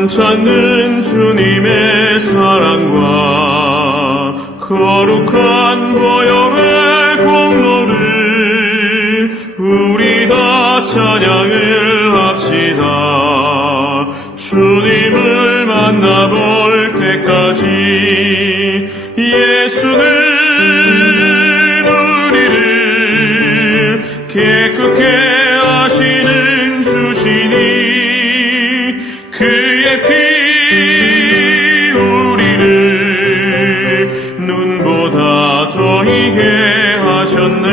안 찾는 주님의 사랑과 거룩한 보혈의 공로를 우리 다 찬양을 합시다. 주님을 만나볼 때까지 예수는 우리를 깨끗게 하시는 주시니 그의 피 우리를 눈보다 더히게 하셨네.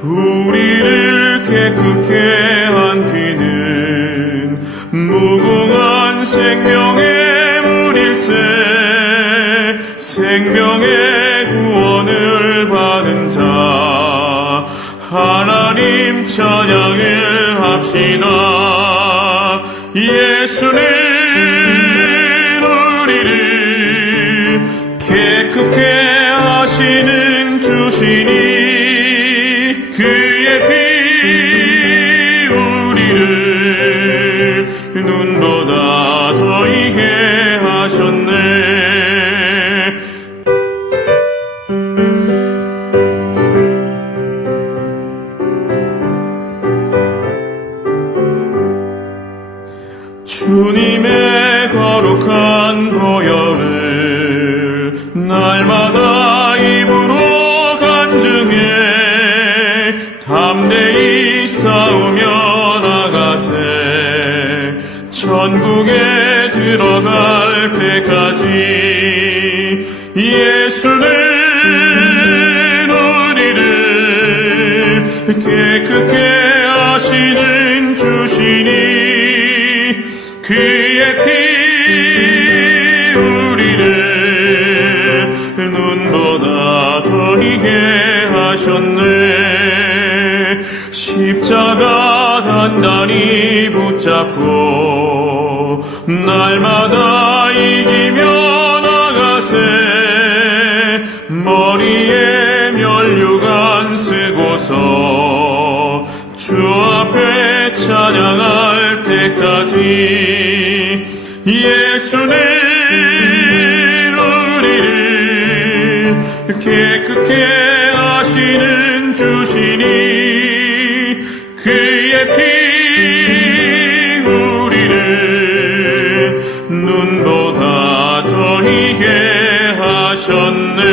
우리를 깨끗게 한 피는 무궁한 생명의 물일세. 생명의 구원을 받은 자 하나님 찬양을 합시다. 예수는 우리를 깨끗게 하시는 주시니 그의 피 우리를 눈보다 더히게 하셨네. 주님의 거룩한 보혈을 날마다 입으로 간증해 담대히 싸우며 나가세. 천국에 들어갈 때까지 예수는 우리를 깨끗게 하시는 주시니 그의 피 우리를 눈보다 더히게 하셨네. 십자가 단단히 붙잡고 날마다 이기며 나가세. 머리에 면류관 쓰고서 주 앞에 찬양할 때까지 예수는 우리를 깨끗게 하시는 주시니 그의 피 우리를 눈보다 더히게 하셨네.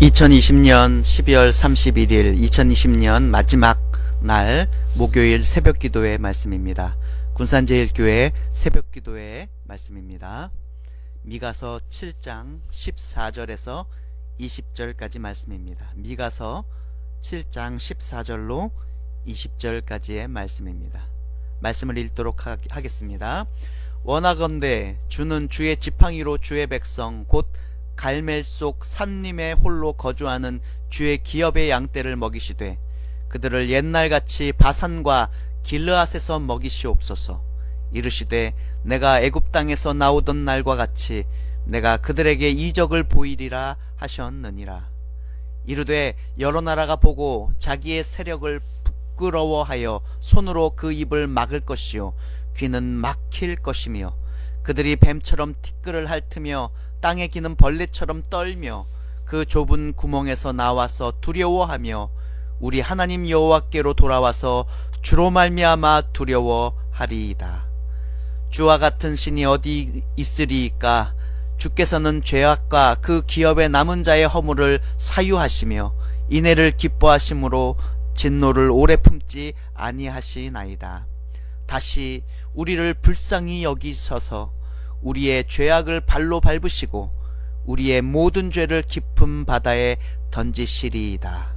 2020년 12월 31일 2020년 마지막 날 목요일 새벽기도의 말씀입니다. 군산제일교회 새벽기도의 말씀입니다. 미가서 7장 14절에서 20절까지 말씀입니다. 미가서 7장 14절로 20절까지의 말씀입니다. 말씀을 읽도록 하겠습니다. 원하건대 주는 주의 지팡이로 주의 백성 곧 갈멜 속 산림에 홀로 거주하는 주의 기업의 양떼를 먹이시되 그들을 옛날같이 바산과 길르앗에서 먹이시옵소서. 이르시되 내가 애굽 땅에서 나오던 날과 같이 내가 그들에게 이적을 보이리라 하셨느니라. 이르되 여러 나라가 보고 자기의 세력을 부끄러워하여 손으로 그 입을 막을 것이요 귀는 막힐 것이며 그들이 뱀처럼 티끌을 핥으며 땅에 기는 벌레처럼 떨며 그 좁은 구멍에서 나와서 두려워하며 우리 하나님 여호와께로 돌아와서 주로 말미암아 두려워하리이다. 주와 같은 신이 어디 있으리이까? 주께서는 죄악과 그 기업의 남은 자의 허물을 사유하시며 인애를 기뻐하심으로 진노를 오래 품지 아니하시나이다. 다시 우리를 불쌍히 여기셔서 우리의 죄악을 발로 밟으시고 우리의 모든 죄를 깊은 바다에 던지시리이다.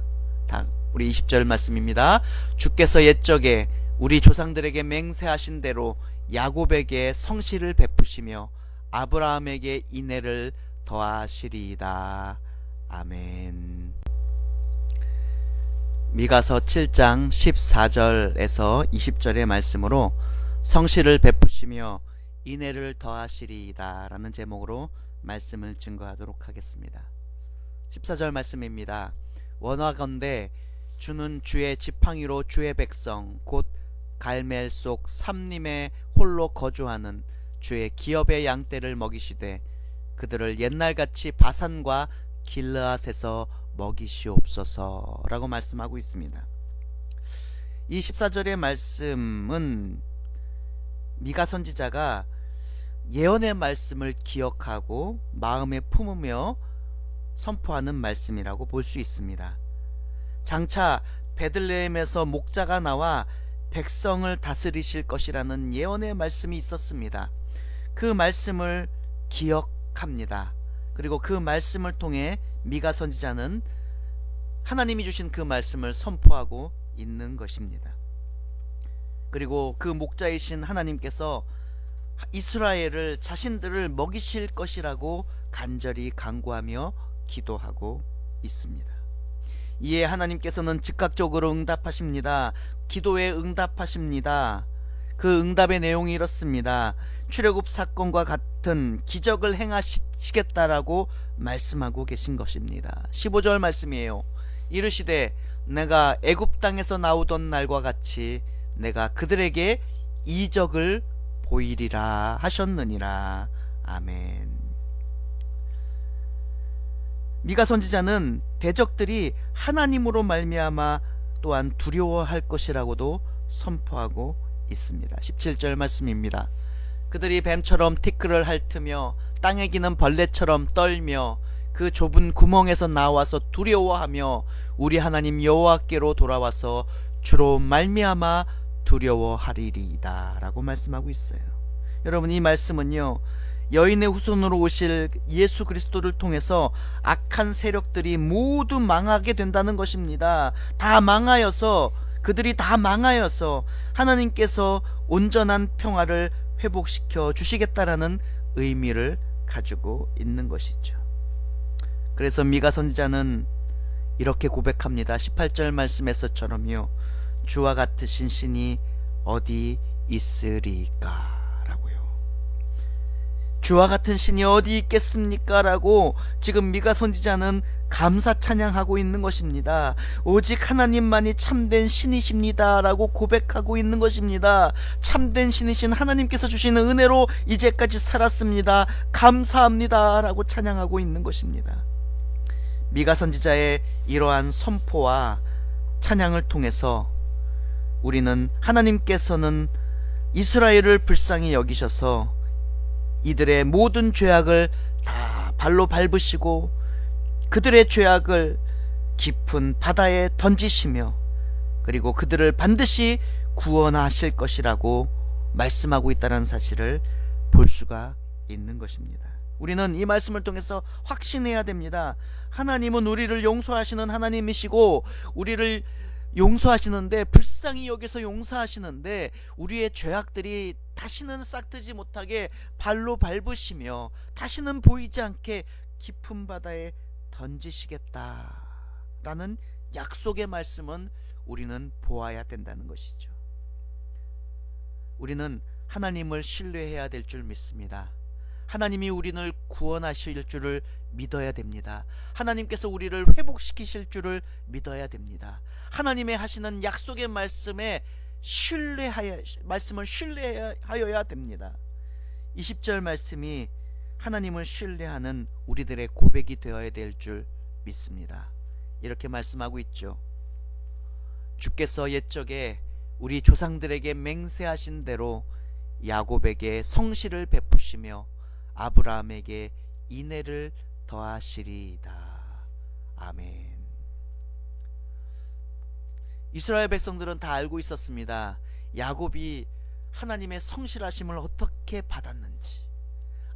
우리 20절 말씀입니다. 주께서 옛적에 우리 조상들에게 맹세하신 대로 야곱에게 성실을 베푸시며 아브라함에게 인애를 더하시리이다. 아멘. 미가서 7장 14절에서 20절의 말씀으로 성실을 베푸시며 인애를 더하시리이다 라는 제목으로 말씀을 증거하도록 하겠습니다. 14절 말씀입니다. 원하건대 주는 주의 지팡이로 주의 백성 곧 갈멜 속 삼림에 홀로 거주하는 주의 기업의 양떼를 먹이시되 그들을 옛날같이 바산과 길르앗에서 먹이시옵소서 라고 말씀하고 있습니다. 이 14절의 말씀은 미가 선지자가 예언의 말씀을 기억하고 마음에 품으며 선포하는 말씀이라고 볼 수 있습니다. 장차 베들레헴에서 목자가 나와 백성을 다스리실 것이라는 예언의 말씀이 있었습니다. 그 말씀을 기억합니다. 그리고 그 말씀을 통해 미가 선지자는 하나님이 주신 그 말씀을 선포하고 있는 것입니다. 그리고 그 목자이신 하나님께서 이스라엘을 자신들을 먹이실 것이라고 간절히 간구하며 기도하고 있습니다. 이에 하나님께서는 즉각적으로 응답하십니다. 기도에 응답하십니다. 그 응답의 내용이 이렇습니다. 출애굽 사건과 같은 기적을 행하시겠다라고 말씀하고 계신 것입니다. 15절 말씀이에요. 이르시되 내가 애굽 땅에서 나오던 날과 같이 내가 그들에게 이적을 보이리라 하셨느니라. 아멘. 미가 선지자는 대적들이 하나님으로 말미암아 또한 두려워할 것이라고도 선포하고 있습니다. 17절 말씀입니다. 그들이 뱀처럼 티끌을 핥으며 땅에 기는 벌레처럼 떨며 그 좁은 구멍에서 나와서 두려워하며 우리 하나님 여호와께로 돌아와서 주로 말미암아 두려워하리이다 라고 말씀하고 있어요. 여러분, 이 말씀은요, 여인의 후손으로 오실 예수 그리스도를 통해서 악한 세력들이 모두 망하게 된다는 것입니다. 다 망하여서, 그들이 다 망하여서 하나님께서 온전한 평화를 회복시켜 주시겠다라는 의미를 가지고 있는 것이죠. 그래서 미가 선지자는 이렇게 고백합니다. 18절 말씀에서처럼요, 주와 같으신 신이 어디 있으리까 라고요. 주와 같은 신이 어디 있겠습니까 라고 지금 미가 선지자는 감사 찬양하고 있는 것입니다. 오직 하나님만이 참된 신이십니다 라고 고백하고 있는 것입니다. 참된 신이신 하나님께서 주시는 은혜로 이제까지 살았습니다. 감사합니다 라고 찬양하고 있는 것입니다. 미가 선지자의 이러한 선포와 찬양을 통해서 우리는 하나님께서는 이스라엘을 불쌍히 여기셔서 이들의 모든 죄악을 다 발로 밟으시고 그들의 죄악을 깊은 바다에 던지시며 그리고 그들을 반드시 구원하실 것이라고 말씀하고 있다는 사실을 볼 수가 있는 것입니다. 우리는 이 말씀을 통해서 확신해야 됩니다. 하나님은 우리를 용서하시는 하나님이시고 우리를 용서하시는데, 불쌍히 여기서 용서하시는데 우리의 죄악들이 다시는 싹트지 못하게 발로 밟으시며 다시는 보이지 않게 깊은 바다에 던지시겠다라는 약속의 말씀은 우리는 보아야 된다는 것이죠. 우리는 하나님을 신뢰해야 될 줄 믿습니다. 하나님이 우리를 구원하실 줄을 믿어야 됩니다. 하나님께서 우리를 회복시키실 줄을 믿어야 됩니다. 하나님의 하시는 약속의 말씀을 신뢰하여야 됩니다. 20절 말씀이 하나님을 신뢰하는 우리들의 고백이 되어야 될 줄 믿습니다. 이렇게 말씀하고 있죠. 주께서 옛적에 우리 조상들에게 맹세하신 대로 야곱에게 성실을 베푸시며 아브라함에게 인애를 더하시리이다. 아멘. 이스라엘 백성들은 다 알고 있었습니다. 야곱이 하나님의 성실하심을 어떻게 받았는지,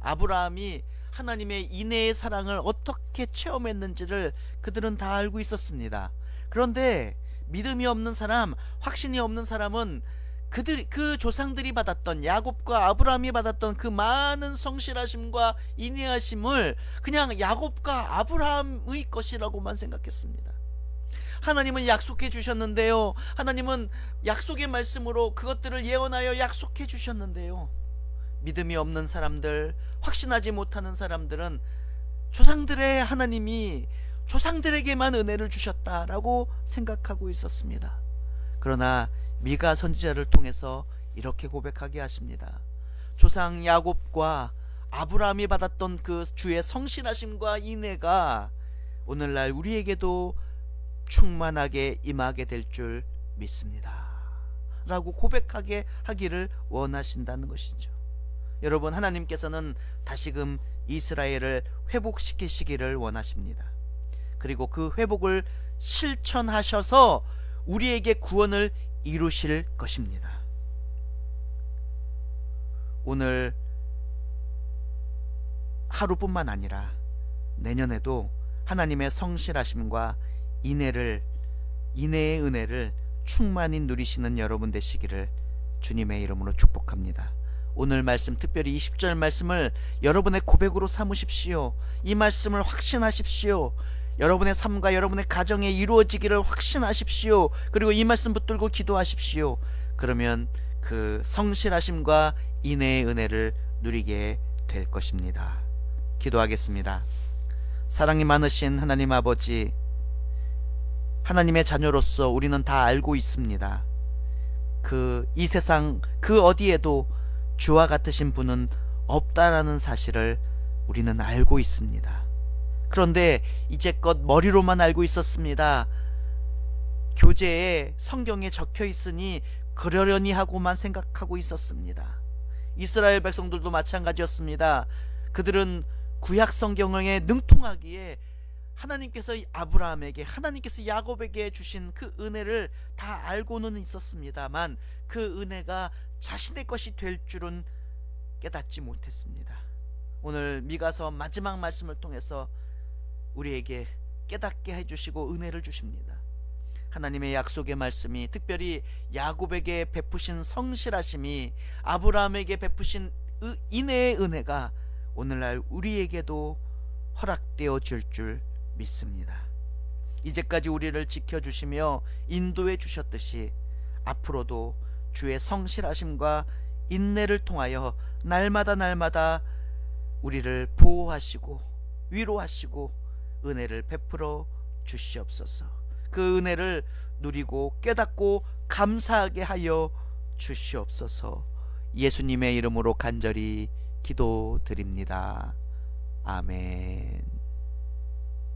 아브라함이 하나님의 인애의 사랑을 어떻게 체험했는지를 그들은 다 알고 있었습니다. 그런데 믿음이 없는 사람, 확신이 없는 사람은 그 조상들이 받았던, 야곱과 아브라함이 받았던 그 많은 성실하심과 인내하심을 그냥 야곱과 아브라함의 것이라고만 생각했습니다. 하나님은 약속해 주셨는데요, 하나님은 약속의 말씀으로 그것들을 예언하여 약속해 주셨는데요, 믿음이 없는 사람들, 확신하지 못하는 사람들은 조상들의 하나님이 조상들에게만 은혜를 주셨다라고 생각하고 있었습니다. 그러나 미가 선지자를 통해서 이렇게 고백하게 하십니다. 조상 야곱과 아브라함이 받았던 그 주의 성실하심과 인애가 오늘날 우리에게도 충만하게 임하게 될 줄 믿습니다 라고 고백하게 하기를 원하신다는 것이죠. 여러분, 하나님께서는 다시금 이스라엘을 회복시키시기를 원하십니다. 그리고 그 회복을 실천하셔서 우리에게 구원을 이루실 것입니다. 오늘 하루뿐만 아니라 내년에도 하나님의 성실하심과 인애의 은혜를 충만히 누리시는 여러분 되시기를 주님의 이름으로 축복합니다. 오늘 말씀, 특별히 20절 말씀을 여러분의 고백으로 삼으십시오. 이 말씀을 확신하십시오. 여러분의 삶과 여러분의 가정에 이루어지기를 확신하십시오. 그리고 이 말씀 붙들고 기도하십시오. 그러면 그 성실하심과 인애의 은혜를 누리게 될 것입니다. 기도하겠습니다. 사랑이 많으신 하나님 아버지, 하나님의 자녀로서 우리는 다 알고 있습니다. 이 세상 그 어디에도 주와 같으신 분은 없다라는 사실을 우리는 알고 있습니다. 그런데 이제껏 머리로만 알고 있었습니다. 교재에 성경에 적혀 있으니 그러려니 하고만 생각하고 있었습니다. 이스라엘 백성들도 마찬가지였습니다. 그들은 구약 성경에 능통하기에 하나님께서 아브라함에게, 하나님께서 야곱에게 주신 그 은혜를 다 알고는 있었습니다만 그 은혜가 자신의 것이 될 줄은 깨닫지 못했습니다. 오늘 미가서 마지막 말씀을 통해서 우리에게 깨닫게 해주시고 은혜를 주십니다. 하나님의 약속의 말씀이, 특별히 야곱에게 베푸신 성실하심이, 아브라함에게 베푸신 인애의 은혜가 오늘날 우리에게도 허락되어 줄 믿습니다. 이제까지 우리를 지켜주시며 인도해 주셨듯이 앞으로도 주의 성실하심과 인내를 통하여 날마다 우리를 보호하시고 위로하시고 은혜를 베풀어 주시옵소서. 그 은혜를 누리고 깨닫고 감사하게 하여 주시옵소서. 예수님의 이름으로 간절히 기도드립니다. 아멘.